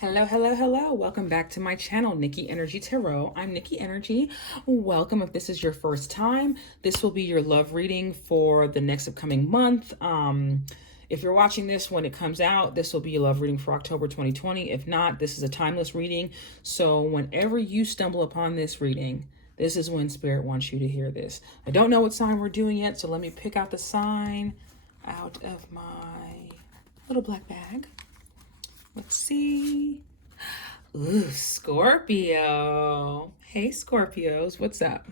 Hello, hello, hello. Welcome back to my channel, Nikki Energy Tarot. I'm Nikki Energy. Welcome. If this is your first time, this will be your love reading for the next upcoming month. If you're watching this when it comes out, this will be your love reading for October 2020. If not, this is a timeless reading. So whenever you stumble upon this reading, this is when Spirit wants you to hear this. I don't know what sign we're doing yet, so let me pick out the sign out of my little black bag. Let's see. Ooh, Scorpio. Hey, Scorpios. What's up?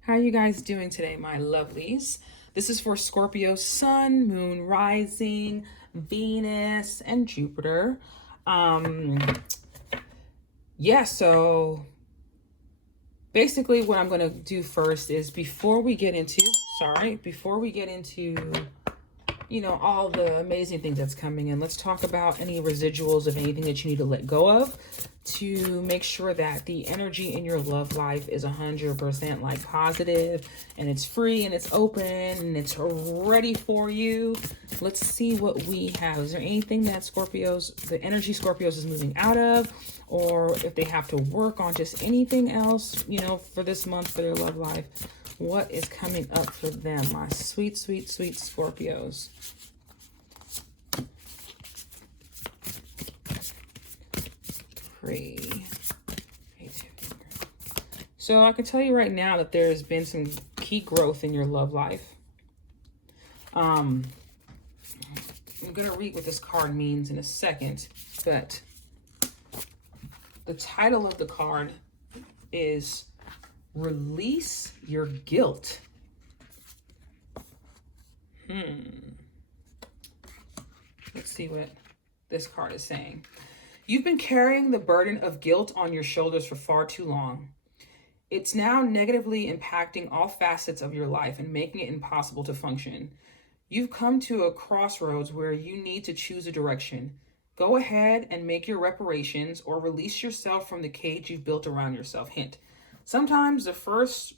How are you guys doing today, my lovelies? This is for Scorpio Sun, Moon, Rising, Venus, and Jupiter. So basically what I'm going to do first is before we get into all the amazing things that's coming in, let's talk about any residuals of anything that you need to let go of to make sure that the energy in your love life is 100% like positive and it's free and it's open and it's ready for you. Let's see what we have. Is there anything that the energy Scorpios is moving out of, or if they have to work on just anything else, for this month for their love life? What is coming up for them, my sweet, sweet, sweet Scorpios? So I can tell you right now that there's been some key growth in your love life. I'm going to read what this card means in a second, but the title of the card is Release Your Guilt. Let's see what this card is saying. You've been carrying the burden of guilt on your shoulders for far too long. It's now negatively impacting all facets of your life and making it impossible to function. You've come to a crossroads where you need to choose a direction. Go ahead and make your reparations or release yourself from the cage you've built around yourself. Hint. Sometimes the first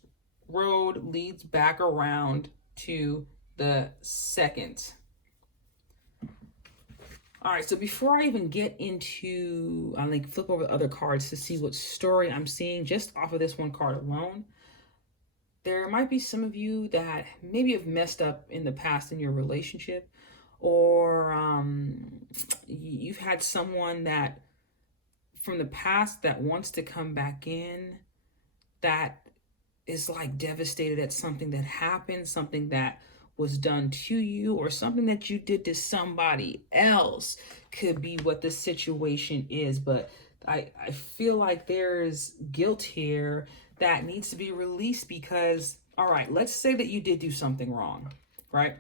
road leads back around to the second. All right, so before I even get into, I flip over the other cards to see what story I'm seeing just off of this one card alone. There might be some of you that maybe have messed up in the past in your relationship, or you've had someone that from the past that wants to come back in, that is like devastated at something that happened, something that was done to you, or something that you did to somebody else. Could be what the situation is, but I feel like there's guilt here that needs to be released because, all right, let's say that you did do something wrong, right?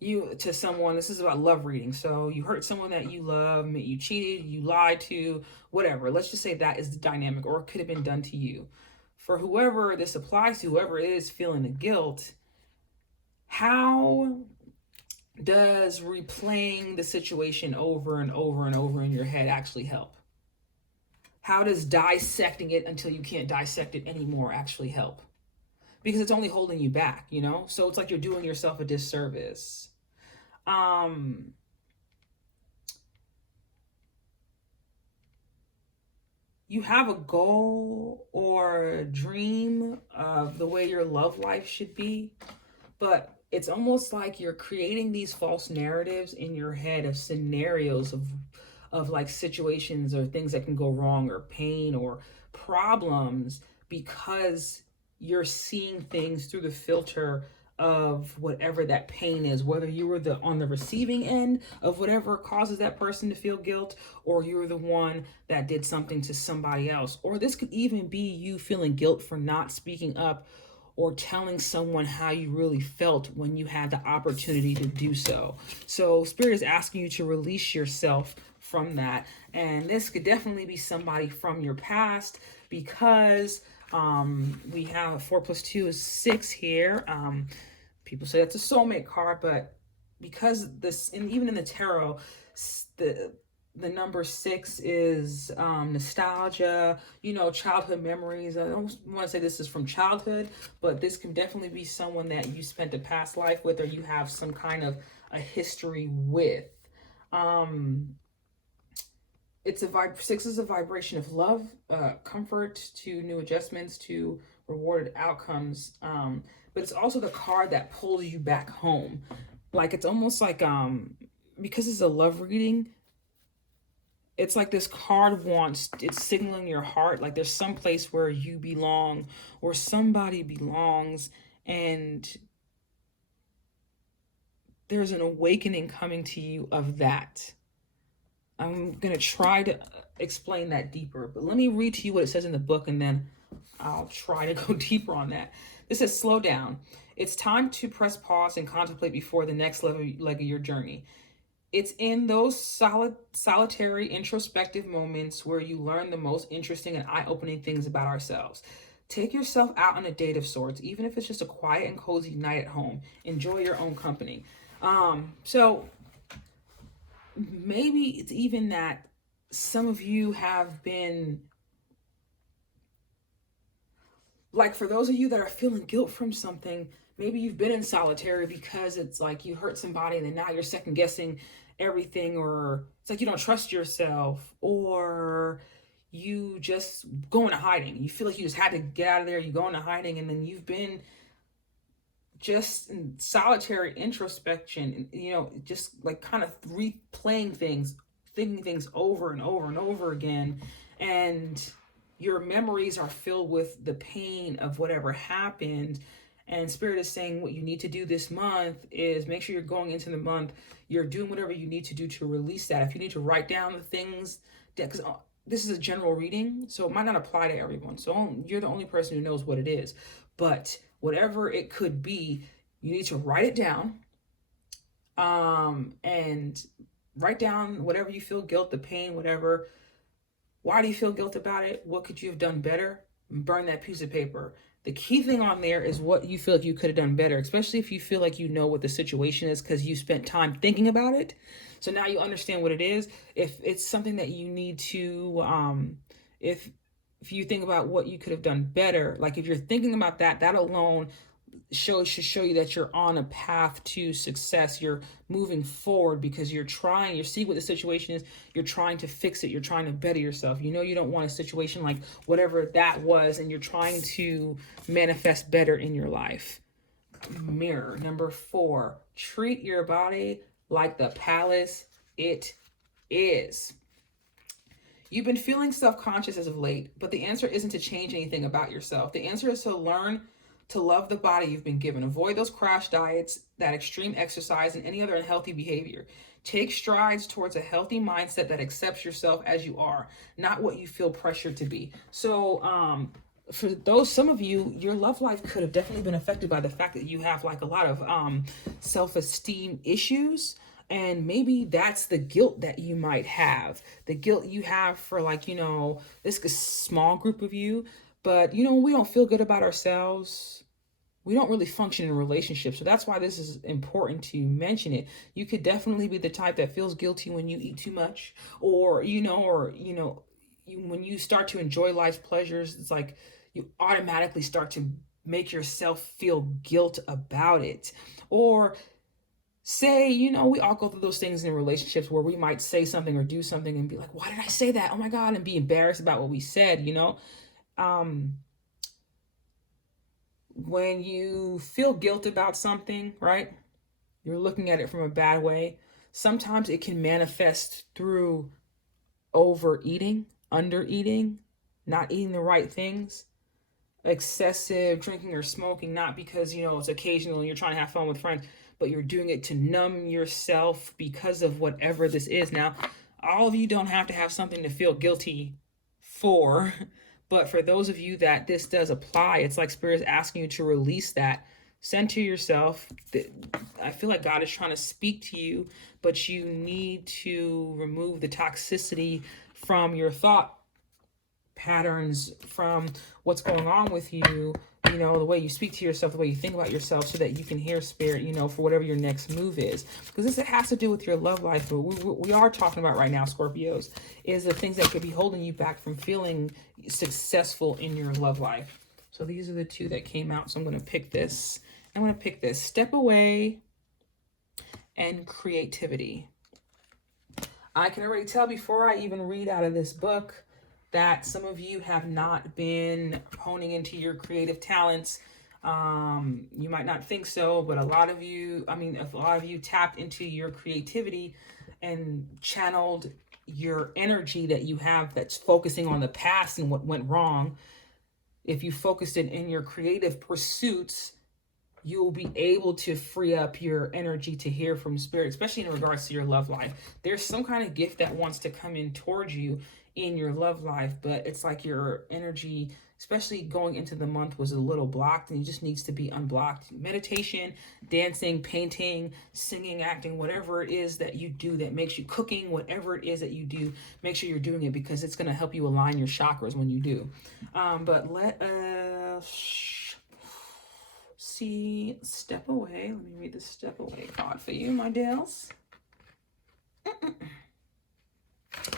To someone, this is about love reading. So you hurt someone that you love, you cheated, you lied to, whatever. Let's just say that is the dynamic, or it could have been done to you. For whoever this applies to, whoever is feeling the guilt, how does replaying the situation over and over and over in your head actually help? How does dissecting it until you can't dissect it anymore actually help? Because it's only holding you back, So it's like you're doing yourself a disservice. You have a goal or a dream of the way your love life should be, but it's almost like you're creating these false narratives in your head of scenarios of like situations or things that can go wrong, or pain or problems, because you're seeing things through the filter of whatever that pain is, whether you were on the receiving end of whatever causes that person to feel guilt, or you were the one that did something to somebody else. Or this could even be you feeling guilt for not speaking up or telling someone how you really felt when you had the opportunity to do so. So Spirit is asking you to release yourself from that. And this could definitely be somebody from your past, because we have 4 + 2 is 6 here. People say that's a soulmate card, but because this, and even in the tarot, the number 6 is nostalgia, childhood memories. I don't want to say this is from childhood, but this can definitely be someone that you spent a past life with, or you have some kind of a history with. Six is a vibration of love, comfort, to new adjustments, to rewarded outcomes. But it's also the card that pulls you back home. Like it's almost like because it's a love reading, it's like this card it's signaling your heart like there's some place where you belong or somebody belongs, and there's an awakening coming to you of that. I'm going to try to explain that deeper, but let me read to you what it says in the book, and then I'll try to go deeper on that. This says, slow down. It's time to press pause and contemplate before the next leg of your journey. It's in those solitary, introspective moments where you learn the most interesting and eye-opening things about ourselves. Take yourself out on a date of sorts, even if it's just a quiet and cozy night at home. Enjoy your own company. So maybe it's even that some of you have been, like for those of you that are feeling guilt from something, maybe you've been in solitary because it's like you hurt somebody and then now you're second guessing everything, or it's like you don't trust yourself, or you just go into hiding. You feel like you just had to get out of there. You go into hiding, and then you've been just in solitary introspection, just like kind of replaying things, thinking things over and over and over again. And your memories are filled with the pain of whatever happened. And Spirit is saying what you need to do this month is make sure you're going into the month, you're doing whatever you need to do to release that. If you need to write down the things, because this is a general reading, so it might not apply to everyone. So you're the only person who knows what it is. But whatever it could be, you need to write it down. And write down whatever you feel, guilt, the pain, whatever. Why do you feel guilt about it? What could you have done better? Burn that piece of paper. The key thing on there is what you feel like you could have done better, especially if you feel like you know what the situation is because you spent time thinking about it. So now you understand what it is. If it's something that you need to, if you think about what you could have done better, like if you're thinking about that, that alone should show you that you're on a path to success. You're moving forward because you're seeing what the situation is. You're trying to fix it. You're trying to better yourself. You don't want a situation like whatever that was, and you're trying to manifest better in your life. Mirror. Number 4, treat your body like the palace it is. You've been feeling self-conscious as of late, but the answer isn't to change anything about yourself. The answer is to learn to love the body you've been given. Avoid those crash diets, that extreme exercise, and any other unhealthy behavior. Take strides towards a healthy mindset that accepts yourself as you are, not what you feel pressured to be. So, for some of you, your love life could have definitely been affected by the fact that you have like a lot of self-esteem issues. And maybe that's the guilt that you might have. The guilt you have for this small group of you. But, we don't feel good about ourselves. We don't really function in relationships. So that's why this is important to mention it. You could definitely be the type that feels guilty when you eat too much, or when you start to enjoy life's pleasures, it's like you automatically start to make yourself feel guilt about it. Or say, we all go through those things in relationships where we might say something or do something and be like, why did I say that? Oh my God, and be embarrassed about what we said, when you feel guilt about something, right? You're looking at it from a bad way. Sometimes it can manifest through overeating, undereating, not eating the right things, excessive drinking or smoking, not because, it's occasional and you're trying to have fun with friends, but you're doing it to numb yourself because of whatever this is. Now, all of you don't have to have something to feel guilty for, but for those of you that this does apply, it's like Spirit is asking you to release that. Center yourself. I feel like God is trying to speak to you, but you need to remove the toxicity from your thought patterns, from what's going on with you, the way you speak to yourself, the way you think about yourself, so that you can hear Spirit, for whatever your next move is. Because this has to do with your love life. But we are talking about right now, Scorpios, is the things that could be holding you back from feeling successful in your love life. So these are the 2 that came out. So I'm going to pick this. I'm going to pick this. Step away and creativity. I can already tell before I even read out of this book that some of you have not been honing into your creative talents. You might not think so, but a lot of you tapped into your creativity and channeled your energy that you have that's focusing on the past and what went wrong. If you focused it in your creative pursuits, you'll be able to free up your energy to hear from spirit, especially in regards to your love life. There's some kind of gift that wants to come in towards you in your love life, but it's like your energy, especially going into the month, was a little blocked, and it just needs to be unblocked. Meditation, dancing, painting, singing, acting, whatever it is that you do that makes you, cooking, whatever it is that you do, make sure you're doing it, because it's going to help you align your chakras when you do. But let us see, step away. Let me read the step away card for you, my dears.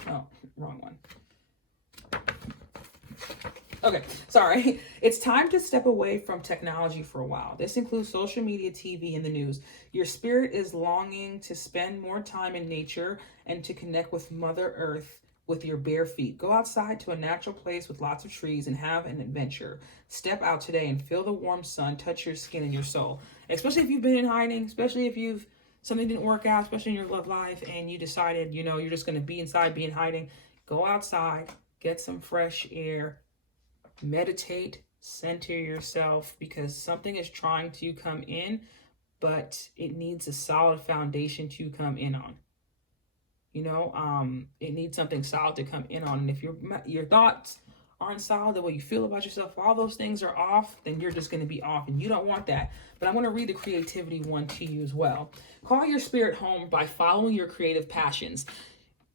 Oh, wrong one. Okay, sorry. It's time to step away from technology for a while. This includes social media, TV, and the news. Your spirit is longing to spend more time in nature and to connect with Mother Earth with your bare feet. Go outside to a natural place with lots of trees and have an adventure. Step out today and feel the warm sun touch your skin and your soul. Especially if you've been in hiding, especially if something didn't work out, especially in your love life, and you decided, you're just going to be inside, be in hiding. Go outside, get some fresh air, meditate, center yourself, because something is trying to come in, but it needs a solid foundation to come in on. It needs something solid to come in on. And if your thoughts aren't solid, the way you feel about yourself, all those things are off, then you're just going to be off, and you don't want that. But I'm going to read the creativity one to you as well. Call your spirit home by following your creative passions.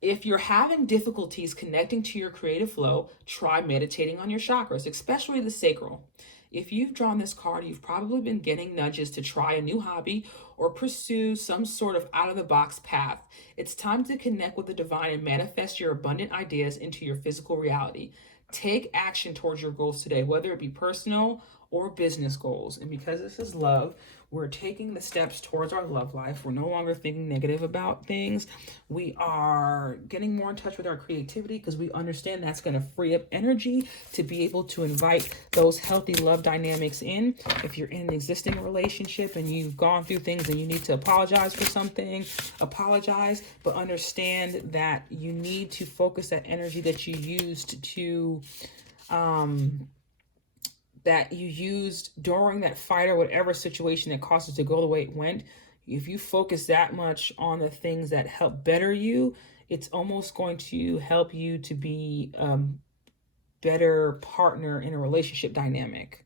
If you're having difficulties connecting to your creative flow, try meditating on your chakras, especially the sacral. If you've drawn this card, you've probably been getting nudges to try a new hobby or pursue some sort of out-of-the-box path. It's time to connect with the divine and manifest your abundant ideas into your physical reality. Take action towards your goals today, whether it be personal or business goals. And because this is love, we're taking the steps towards our love life. We're no longer thinking negative about things. We are getting more in touch with our creativity, because we understand that's going to free up energy to be able to invite those healthy love dynamics in. If you're in an existing relationship and you've gone through things and you need to apologize for something, apologize, but understand that you need to focus that energy that you used to during that fight or whatever situation that caused it to go the way it went. If you focus that much on the things that help better you, it's almost going to help you to be a better partner in a relationship dynamic,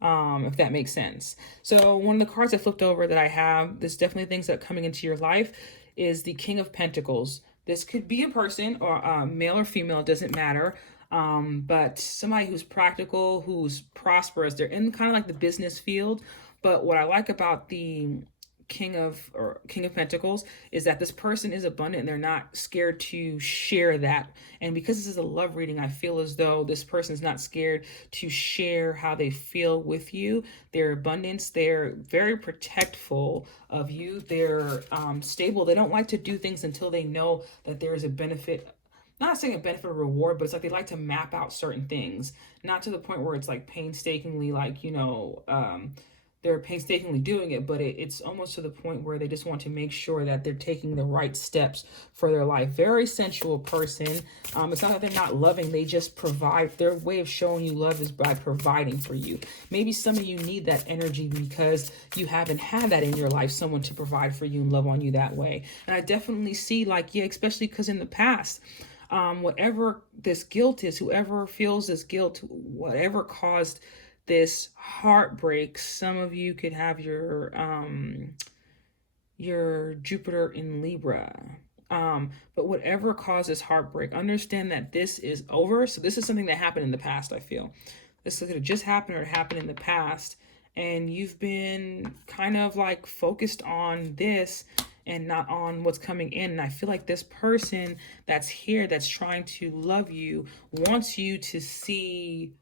if that makes sense. So one of the cards I flipped over that I have, there's definitely things that are coming into your life, is the King of Pentacles. This could be a person, or male or female, it doesn't matter. But somebody who's practical, who's prosperous. They're in kind of like the business field. But what I like about the King of Pentacles is that this person is abundant and they're not scared to share that. And because this is a love reading, I feel as though this person's not scared to share how they feel with you. Their abundance, they're very protectful of you. They're stable. They don't like to do things until they know that there is a benefit. Not saying a benefit or reward, but it's like they like to map out certain things, not to the point where it's like painstakingly, they're painstakingly doing it, but it's almost to the point where they just want to make sure that they're taking the right steps for their life. Very sensual person. It's not that they're not loving, they just provide. Their way of showing you love is by providing for you. Maybe some of you need that energy because you haven't had that in your life, someone to provide for you and love on you that way. And I definitely see, especially because in the past, whatever this guilt is, whoever feels this guilt, whatever caused this heartbreak, some of you could have your Jupiter in Libra. But whatever causes heartbreak, understand that this is over. So this is something that happened in the past, I feel. This could have just happened or happened in the past. And you've been kind of like focused on this and not on what's coming in. And I feel like this person that's here, that's trying to love you, wants you to see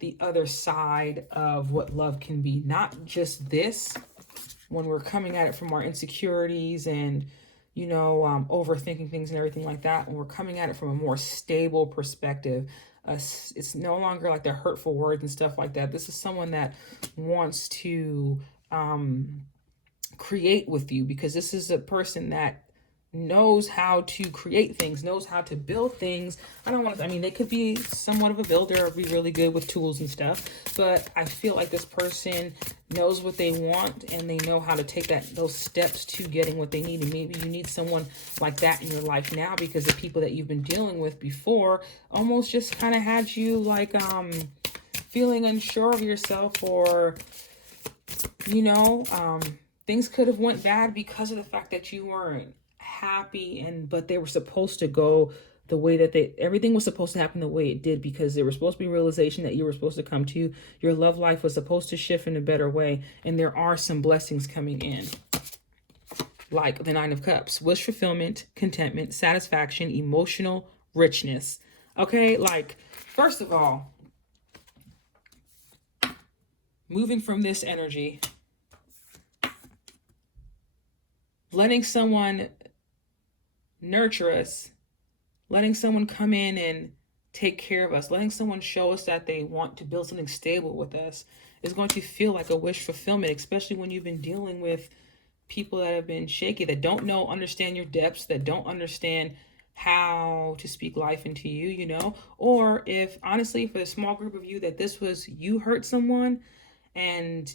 the other side of what love can be. Not just this, when we're coming at it from our insecurities and, overthinking things and everything like that. And we're coming at it from a more stable perspective. It's no longer like the hurtful words and stuff like that. This is someone that wants to create with you, because this is a person that knows how to create things, knows how to build things. They could be somewhat of a builder or be really good with tools and stuff, but I feel like this person knows what they want and they know how to take those steps to getting what they need. And maybe you need someone like that in your life now, because the people that you've been dealing with before almost just kind of had you like feeling unsure of yourself, or things could have went bad because of the fact that you weren't happy, but they were supposed to go the way that everything was supposed to happen the way it did, because there was supposed to be realization that you were supposed to come to. Your love life was supposed to shift in a better way, and there are some blessings coming in, like the Nine of Cups: wish fulfillment, contentment, satisfaction, emotional richness. Okay, like, first of all, moving from this energy, letting someone nurture us, letting someone come in and take care of us, letting someone show us that they want to build something stable with us is going to feel like a wish fulfillment, especially when you've been dealing with people that have been shaky, that don't understand your depths, that don't understand how to speak life into you, or if honestly, for a small group of you, that this was, you hurt someone and,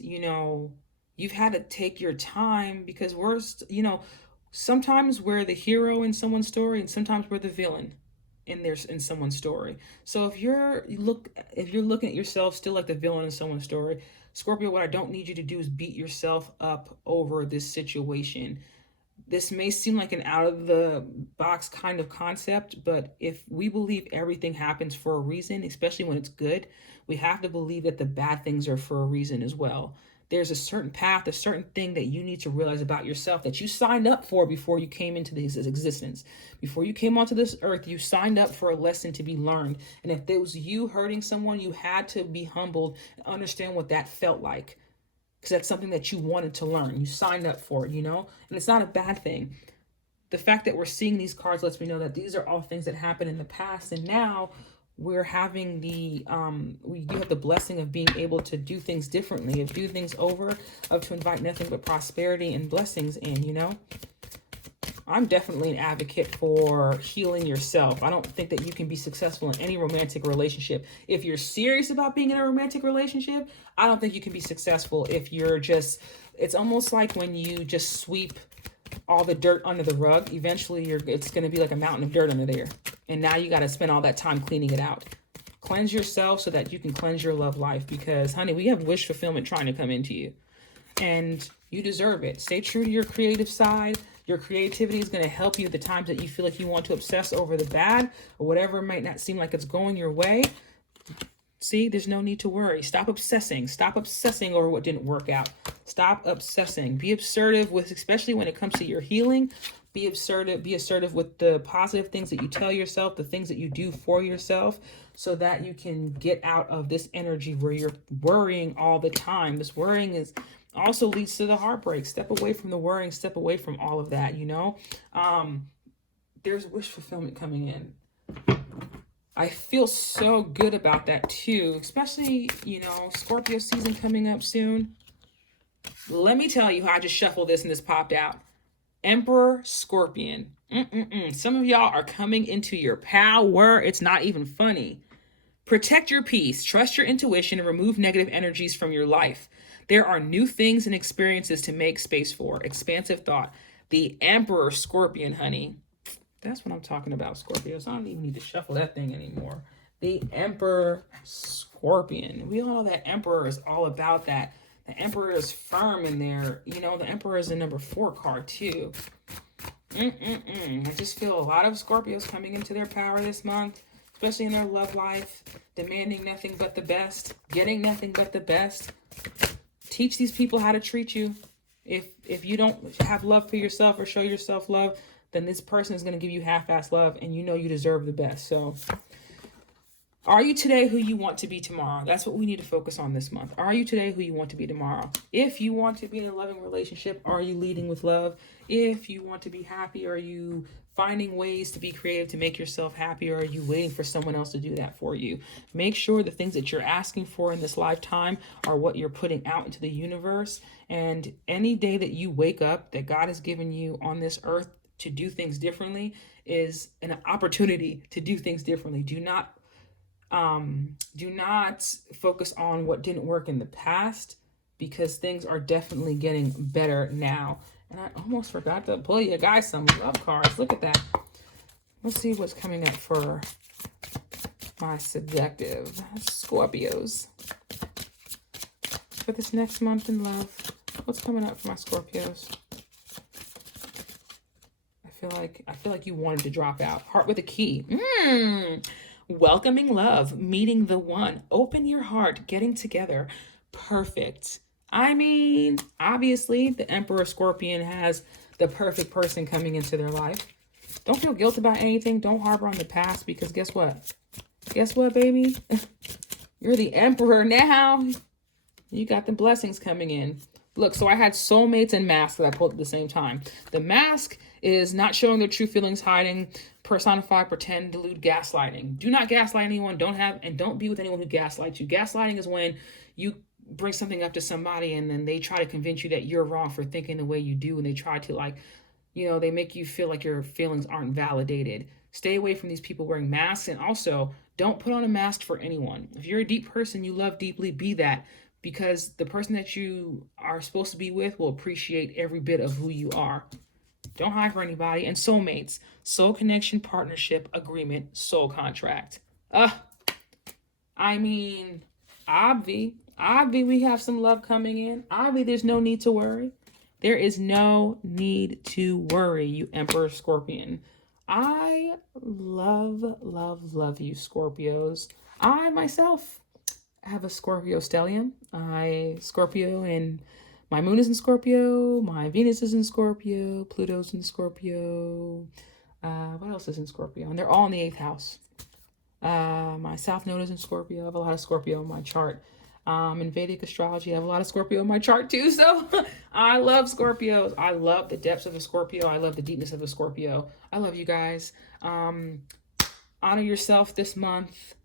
you've had to take your time, because sometimes we're the hero in someone's story, and sometimes we're the villain in someone's story. So if you're looking at yourself still like the villain in someone's story, Scorpio, what I don't need you to do is beat yourself up over this situation. This may seem like an out of the box kind of concept, but if we believe everything happens for a reason, especially when it's good, we have to believe that the bad things are for a reason as well. There's a certain path, a certain thing that you need to realize about yourself that you signed up for before you came into this existence. Before you came onto this earth, you signed up for a lesson to be learned. And if it was you hurting someone, you had to be humbled and understand what that felt like, because that's something that you wanted to learn. You signed up for it, and it's not a bad thing. The fact that we're seeing these cards lets me know that these are all things that happened in the past, and now we're having we do have the blessing of being able to do things differently, of do things over, of to invite nothing but prosperity and blessings in. I'm definitely an advocate for healing yourself. I don't think that you can be successful in any romantic relationship. If you're serious about being in a romantic relationship, I don't think you can be successful if you're just, it's almost like when you just sweep all the dirt under the rug, eventually it's going to be like a mountain of dirt under there. And now you got to spend all that time cleaning it out. Cleanse yourself so that you can cleanse your love life, because honey, we have wish fulfillment trying to come into you and you deserve it. Stay true to your creative side. Your creativity is going to help you at the times that you feel like you want to obsess over the bad or whatever might not seem like it's going your way. See, there's no need to worry. Stop obsessing. Stop obsessing over what didn't work out. Stop obsessing. Be assertive with, especially when it comes to your healing. Be assertive with the positive things that you tell yourself, the things that you do for yourself, so that you can get out of this energy where you're worrying all the time. This worrying also leads to the heartbreak. Step away from the worrying. Step away from all of that, There's wish fulfillment coming in. I feel so good about that too, especially, Scorpio season coming up soon. Let me tell you how I just shuffled this and this popped out. Emperor Scorpion. Some of y'all are coming into your power. It's not even funny. Protect your peace, trust your intuition, and remove negative energies from your life. There are new things and experiences to make space for. Expansive thought. The Emperor Scorpion, honey. That's what I'm talking about, Scorpio. So I don't even need to shuffle that thing anymore. The Emperor Scorpion. We all know that Emperor is all about that. The Emperor is firm in there. The Emperor is the number 4 card too. I just feel a lot of Scorpios coming into their power this month, especially in their love life, demanding nothing but the best, getting nothing but the best. Teach these people how to treat you. If you don't have love for yourself or show yourself love, then this person is going to give you half-ass love, and you deserve the best. So Are you today who you want to be tomorrow? That's what we need to focus on this month. Are you today who you want to be tomorrow? If you want to be in a loving relationship, are you leading with love? If you want to be happy, are you finding ways to be creative to make yourself happy, or are you waiting for someone else to do that for you? Make sure the things that you're asking for in this lifetime are what you're putting out into the universe. And any day that you wake up that God has given you on this earth to do things differently is an opportunity to do things differently. Do not focus on what didn't work in the past, because things are definitely getting better now. And I almost forgot to pull you guys some love cards. Look at that. Let's see what's coming up for my subjective Scorpios for this next month in love. What's coming up for my Scorpios? I feel like you wanted to drop out. Heart with a key. Welcoming love, meeting the one, open your heart, getting together. Perfect. I mean, obviously, the Emperor Scorpion has the perfect person coming into their life. Don't feel guilt about anything. Don't harbor on the past, because guess what? Guess what, baby? You're the Emperor now. You got the blessings coming in. Look, so I had soulmates and masks that I pulled at the same time. The mask is not showing their true feelings, hiding, personify, pretend, delude, gaslighting. Do not gaslight anyone. Don't be with anyone who gaslights you. Gaslighting is when you bring something up to somebody and then they try to convince you that you're wrong for thinking the way you do, and they try to they make you feel like your feelings aren't validated. Stay away from these people wearing masks, and also don't put on a mask for anyone. If you're a deep person you love deeply, be that, because the person that you are supposed to be with will appreciate every bit of who you are. Don't hide for anybody. And soulmates, soul connection, partnership, agreement, soul contract. I mean, Obvi, we have some love coming in. Obvi, there's no need to worry. There is no need to worry, you Emperor Scorpion. I love, love, love you, Scorpios. I myself have a Scorpio stellium. Scorpio, and my moon is in Scorpio. My Venus is in Scorpio. Pluto's in Scorpio. What else is in Scorpio? And they're all in the 8th house. My South Node is in Scorpio. I have a lot of Scorpio in my chart. In Vedic astrology, I have a lot of Scorpio in my chart too. So I love Scorpios. I love the depths of a Scorpio. I love the deepness of a Scorpio. I love you guys. Honor yourself this month.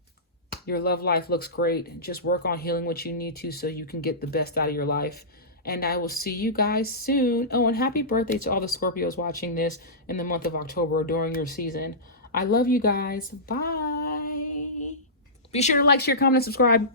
Your love life looks great. Just work on healing what you need to so you can get the best out of your life. And I will see you guys soon. Oh, and happy birthday to all the Scorpios watching this in the month of October during your season. I love you guys. Bye. Be sure to like, share, comment, and subscribe.